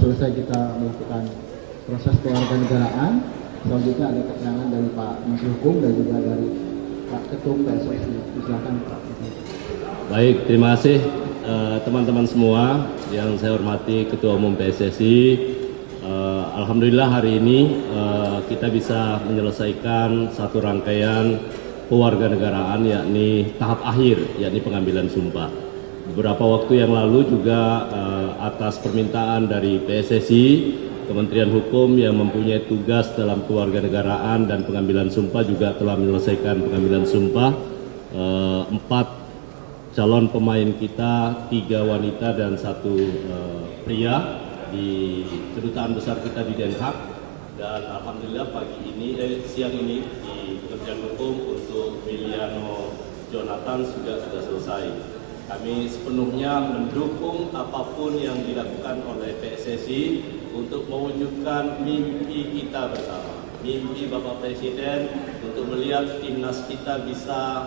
selesai kita melakukan proses kewarganegaraan, selanjutnya ada keterangan dari Pak Menteri Hukum dan juga dari Pak Ketum PSSI. Silakan Pak. Baik, terima kasih teman-teman semua yang saya hormati Ketua Umum PSSI. Alhamdulillah hari ini kita bisa menyelesaikan satu rangkaian kewarganegaraan yakni tahap akhir, yakni pengambilan sumpah. Beberapa waktu yang lalu juga atas permintaan dari PSSI, Kementerian Hukum yang mempunyai tugas dalam kewarganegaraan dan pengambilan sumpah juga telah menyelesaikan pengambilan sumpah 4 calon pemain kita, 3 wanita dan 1 pria di kedutaan besar kita di Den Haag. Dan alhamdulillah siang ini di Kementerian Hukum untuk Miliano Jonathan sudah selesai. Kami sepenuhnya mendukung apapun yang dilakukan oleh PSSI untuk mewujudkan mimpi kita bersama, mimpi Bapak Presiden untuk melihat timnas kita bisa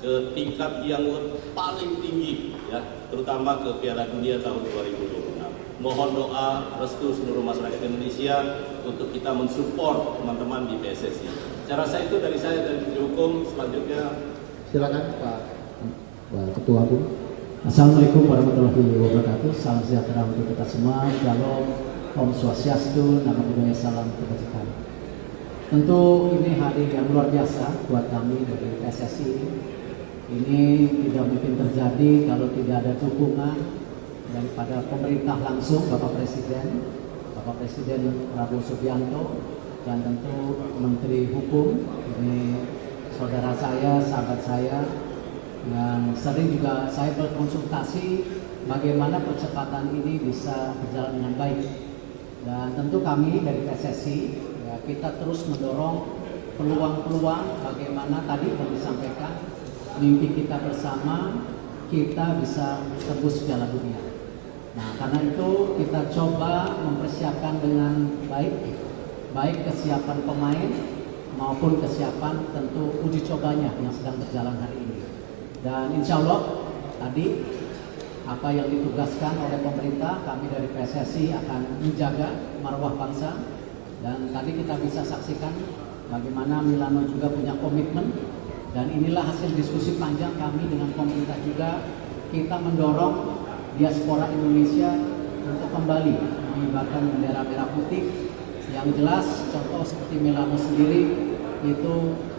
ke tingkat yang paling tinggi, ya, terutama ke Piala Dunia tahun 2026. Mohon doa restu seluruh masyarakat Indonesia untuk kita mensupport teman-teman di PSSI. Saya rasa itu dari saya dan Menteri Hukum. Selanjutnya silakan Pak Ketua Hukum. Assalamualaikum warahmatullahi wabarakatuh. Salam sejahtera untuk kita semua. Shalom, Om Swastiastu, Namo Buddhaya, salam kebajikan. Tentu ini hari yang luar biasa buat kami dari PSSI. Ini tidak mungkin terjadi kalau tidak ada dukungan daripada pemerintah langsung, Bapak Presiden Prabowo Subianto, dan tentu Menteri Hukum. Ini saudara saya, sahabat saya, yang sering juga saya berkonsultasi bagaimana percepatan ini bisa berjalan dengan baik. Dan tentu kami dari PSSI, ya, kita terus mendorong peluang-peluang bagaimana tadi yang disampaikan, mimpi kita bersama, kita bisa tembus Piala Dunia. Nah, karena itu kita coba mempersiapkan dengan baik kesiapan pemain maupun kesiapan tentu uji cobanya yang sedang berjalan hari ini. Dan insya Allah tadi apa yang ditugaskan oleh pemerintah, kami dari PSSI akan menjaga marwah bangsa. Dan tadi kita bisa saksikan bagaimana Milano juga punya komitmen. Dan inilah hasil diskusi panjang kami dengan pemerintah juga. Kita mendorong diaspora Indonesia untuk kembali mengibarkan bendera merah putih. Yang jelas contoh seperti Milano sendiri itu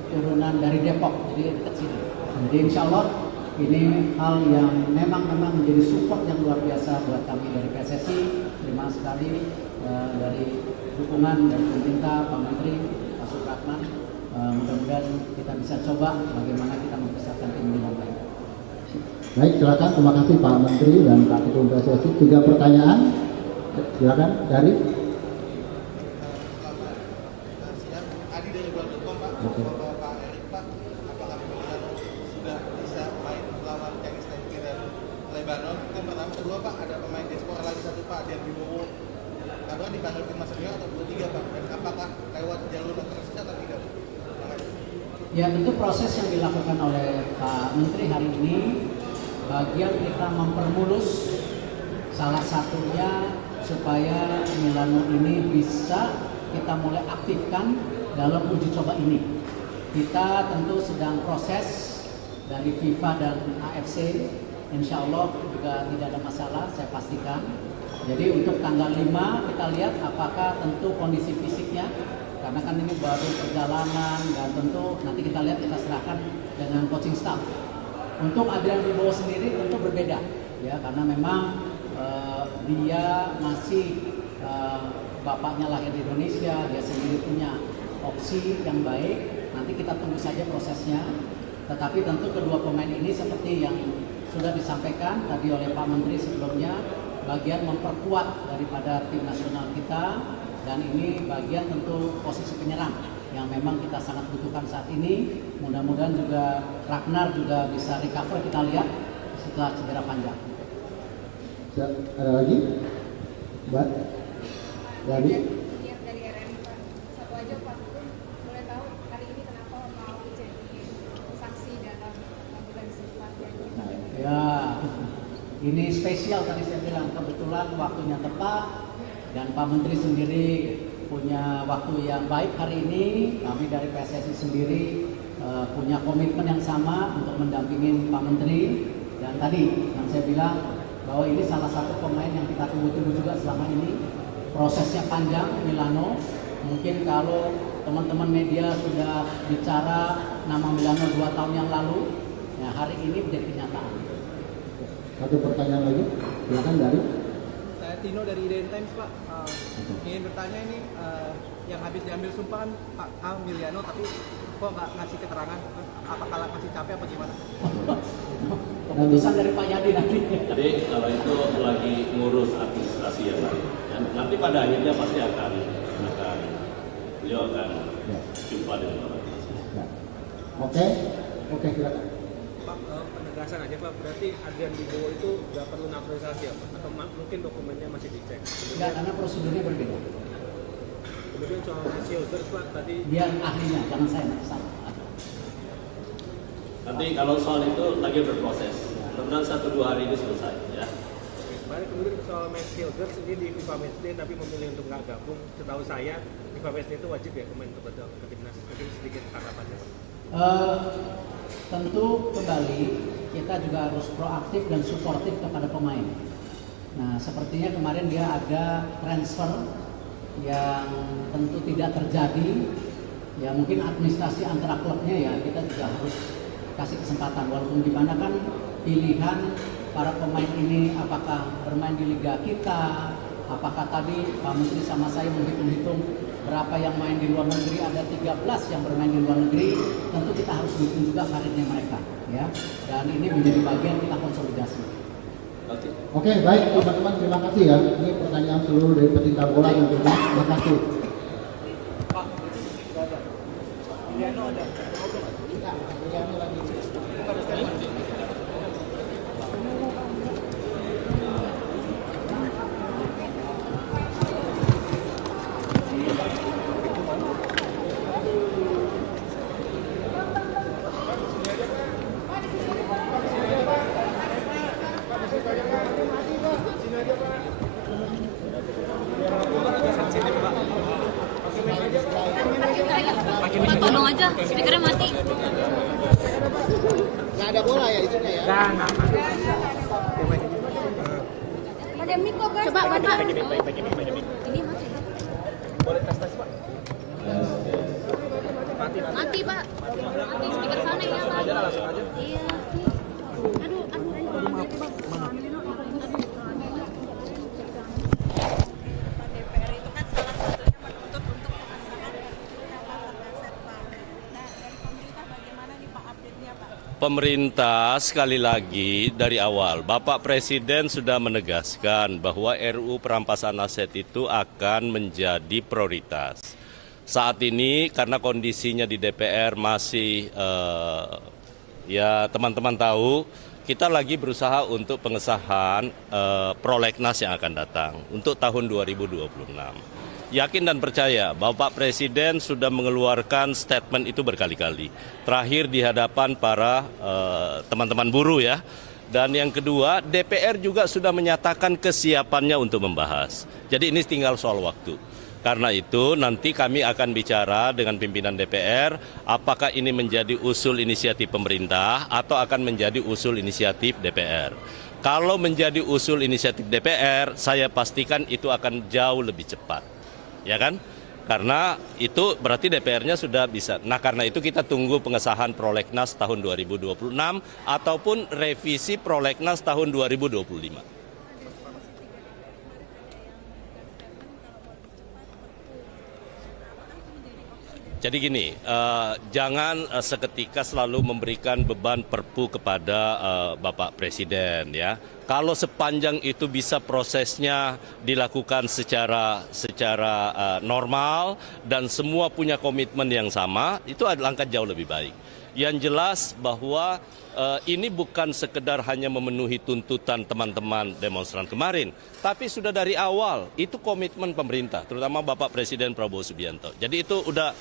turunan dari Depok, jadi dekat sini. Jadi insya Allah ini hal yang memang menjadi support yang luar biasa buat kami dari PSSI. Terima kasih sekali dari dukungan dari pemerintah, Pak Menteri, Pak Supratman. Mudah-mudahan kita bisa coba bagaimana kita mempersiapkan tim dengan baik. Baik, silakan. Terima kasih Pak Menteri dan Pak Ketua PSSI. 3 pertanyaan, silakan dari. Adi dari Bulan.com, Pak. Oke. Pak Erik, Pak, apakah Milano sudah bisa main melawan Chinese Taipei dan Lebanon? Itu yang pertama. Kedua, Pak, ada pemain diaspora lagi 1, Pak, Dian Wibowo. Apakah dipanggil tim nasional atau 23, Pak? Dan apakah lewat jalur naturalisasi atau tidak? Ya, tentu proses yang dilakukan oleh Pak Menteri hari ini bagian kita mempermulus, salah satunya supaya Milano ini bisa kita mulai aktifkan dalam uji coba ini. Kita tentu sedang proses dari FIFA dan AFC, insya Allah juga tidak ada masalah, saya pastikan. Jadi untuk tanggal 5 kita lihat apakah tentu kondisi fisiknya, karena kan ini baru perjalanan, dan tentu nanti kita lihat, kita serahkan dengan coaching staff. Untuk Adrian Wibowo sendiri tentu berbeda, ya, karena memang dia masih bapaknya lahir di Indonesia, dia sendiri punya opsi yang baik. Nanti kita tunggu saja prosesnya. Tetapi tentu kedua pemain ini seperti yang sudah disampaikan tadi oleh Pak Menteri sebelumnya, bagian memperkuat daripada tim nasional kita. Dan ini bagian tentu posisi penyerang yang memang kita sangat butuhkan saat ini. Mudah-mudahan juga Ragnar juga bisa recover, kita lihat setelah cedera panjang. Ada lagi? Mbak? Dari? Dari RRI, Pak. Satu aja, Pak. Boleh tahu hari ini kenapa mau jadi saksi dalam pengambilan sumpah janji? Ya, ini spesial tadi saya bilang, kebetulan waktunya tepat. Dan Pak Menteri sendiri punya waktu yang baik hari ini. Kami dari PSSI sendiri punya komitmen yang sama untuk mendampingin Pak Menteri. Dan tadi yang saya bilang bahwa ini salah satu pemain yang kita tunggu-tunggu juga selama ini. Prosesnya panjang, Milano. Mungkin kalau teman-teman media sudah bicara nama Milano 2 tahun yang lalu, ya hari ini menjadi kenyataan. Satu pertanyaan lagi, silakan dari. Saya Tino dari IDN Times, Pak. Ingin bertanya ini, yang habis diambil sumpah kan Pak Miliano, tapi kok nggak ngasih keterangan? Apakah masih capek apa gimana? Keputusan dari Pak Yadi nanti. Jadi kalau itu lagi ngurus administrasi yang lain. Dan nanti pada akhirnya pasti beliau akan jumpa dengan orang. Ya. Oke, silakan. Pak, penegasan aja Pak, berarti Adrian Wibowo itu nggak perlu naturalisasi ya Pak? Atau mungkin dokumennya masih dicek? Enggak, karena prosedurnya berbeda. Kemudian soal Shielders Pak, tadi Biar ahlinya, jangan saya salah. Nanti kalau soal itu lagi berproses. Mudah-mudahan 1-2 hari ini selesai ya. kemarin kemudian soal Max Shielders ini di FIFA Matchday tapi memilih untuk nggak gabung. Setahu saya FIFA Matchday itu wajib ya pemain untuk ke timnas. Mungkin sedikit tanggapannya Pak. Tentu kembali kita juga harus proaktif dan suportif kepada pemain. Nah, sepertinya kemarin dia ada transfer yang tentu tidak terjadi. Ya mungkin administrasi antara klubnya ya kita juga harus kasih kesempatan. Walaupun gimana kan pilihan para pemain ini apakah bermain di liga kita, apakah tadi Pak Menteri sama saya menghitung-hitung berapa yang main di luar negeri, ada 13 yang bermain di luar negeri, tentu kita harus menghitung juga karirnya mereka ya. Dan ini menjadi bagian kita konsolidasi. Oke, baik teman-teman, terima kasih ya. Ini pertanyaan seluruh dari pecinta bola tentunya. Terima kasih. Pak, nggak ada. Miliano ada. Iya, Miliano lagi. Bukan statement. Pak, tolong aja, speakernya mati. Nggak ada bola ya di sini ya? Ada mic kok, guys. Coba, Bapak. Ini mati. Boleh tes Pak? Mati, Pak. Mati, speaker sana ya, Pak. Langsung aja. Iya. Aduh. DPR itu kan salah satunya menuntut untuk pengesahan pasar aset Pak. Nah, dari pemerintah bagaimana nih Pak update-nya Pak? Pemerintah sekali lagi dari awal, Bapak Presiden sudah menegaskan bahwa RUU perampasan aset itu akan menjadi prioritas. Saat ini karena kondisinya di DPR masih ya teman-teman tahu, kita lagi berusaha untuk pengesahan prolegnas yang akan datang untuk tahun 2026. Yakin dan percaya Bapak Presiden sudah mengeluarkan statement itu berkali-kali. Terakhir di hadapan para teman-teman buruh ya. Dan yang kedua, DPR juga sudah menyatakan kesiapannya untuk membahas. Jadi ini tinggal soal waktu. Karena itu nanti kami akan bicara dengan pimpinan DPR apakah ini menjadi usul inisiatif pemerintah atau akan menjadi usul inisiatif DPR. Kalau menjadi usul inisiatif DPR, saya pastikan itu akan jauh lebih cepat. Ya kan? Karena itu berarti DPR-nya sudah bisa. Nah, karena itu kita tunggu pengesahan prolegnas tahun 2026 ataupun revisi prolegnas tahun 2025. Jadi gini, jangan seketika selalu memberikan beban perpu kepada Bapak Presiden ya. Kalau sepanjang itu bisa prosesnya dilakukan secara normal dan semua punya komitmen yang sama, itu adalah langkah jauh lebih baik. Yang jelas bahwa ini bukan sekedar hanya memenuhi tuntutan teman-teman demonstran kemarin, tapi sudah dari awal itu komitmen pemerintah, terutama Bapak Presiden Prabowo Subianto. Jadi itu udah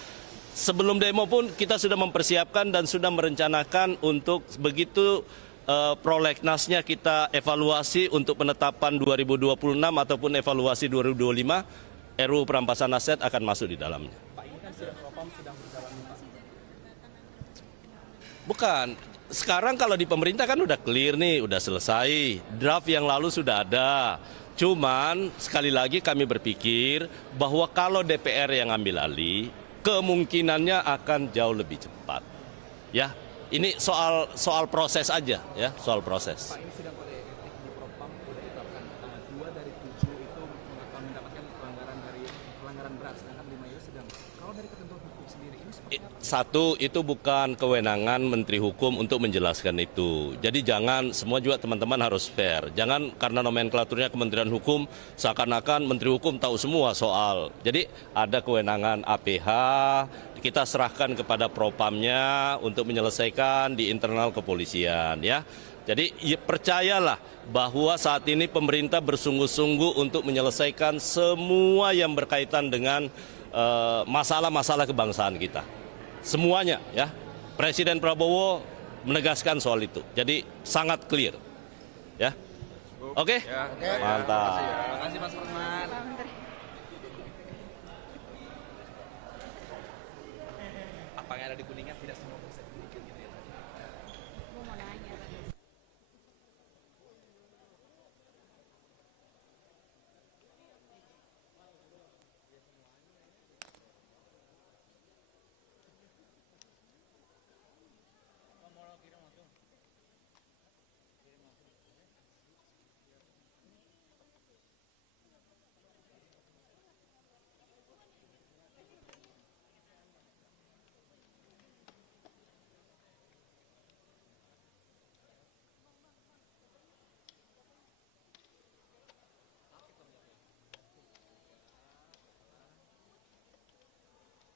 sebelum demo pun kita sudah mempersiapkan dan sudah merencanakan untuk begitu prolegnasnya kita evaluasi untuk penetapan 2026 ataupun evaluasi 2025, RUU perampasan aset akan masuk di dalamnya. Pak, ini kan sidang propam sedang berjalan, Pak. Bukan, sekarang kalau di pemerintah kan udah clear nih, udah selesai. Draft yang lalu sudah ada. Cuman sekali lagi kami berpikir bahwa kalau DPR yang ambil alih, kemungkinannya akan jauh lebih cepat. Ya, ini soal proses aja, ya, soal proses. Pak, ini sidang kode etik di propam sudah ditetapkan 2 dari 7 itu mendapatkan pelanggaran berat, sedangkan 5 itu sedang. Kalau dari ketentuan hukum sendiri ini seperti apa? Satu, itu bukan kewenangan Menteri Hukum untuk menjelaskan itu. Jadi jangan, semua juga teman-teman harus fair. Jangan karena nomenklaturnya Kementerian Hukum, seakan-akan Menteri Hukum tahu semua soal. Jadi ada kewenangan APH, kita serahkan kepada propamnya untuk menyelesaikan di internal kepolisian, ya. Jadi ya, percayalah bahwa saat ini pemerintah bersungguh-sungguh untuk menyelesaikan semua yang berkaitan dengan masalah-masalah kebangsaan kita. Semuanya, ya. Presiden Prabowo menegaskan soal itu. Jadi sangat clear. Ya. Oke? Mantap. Terima kasih Mas Firman. Apa yang ada di Kuningan tidak semua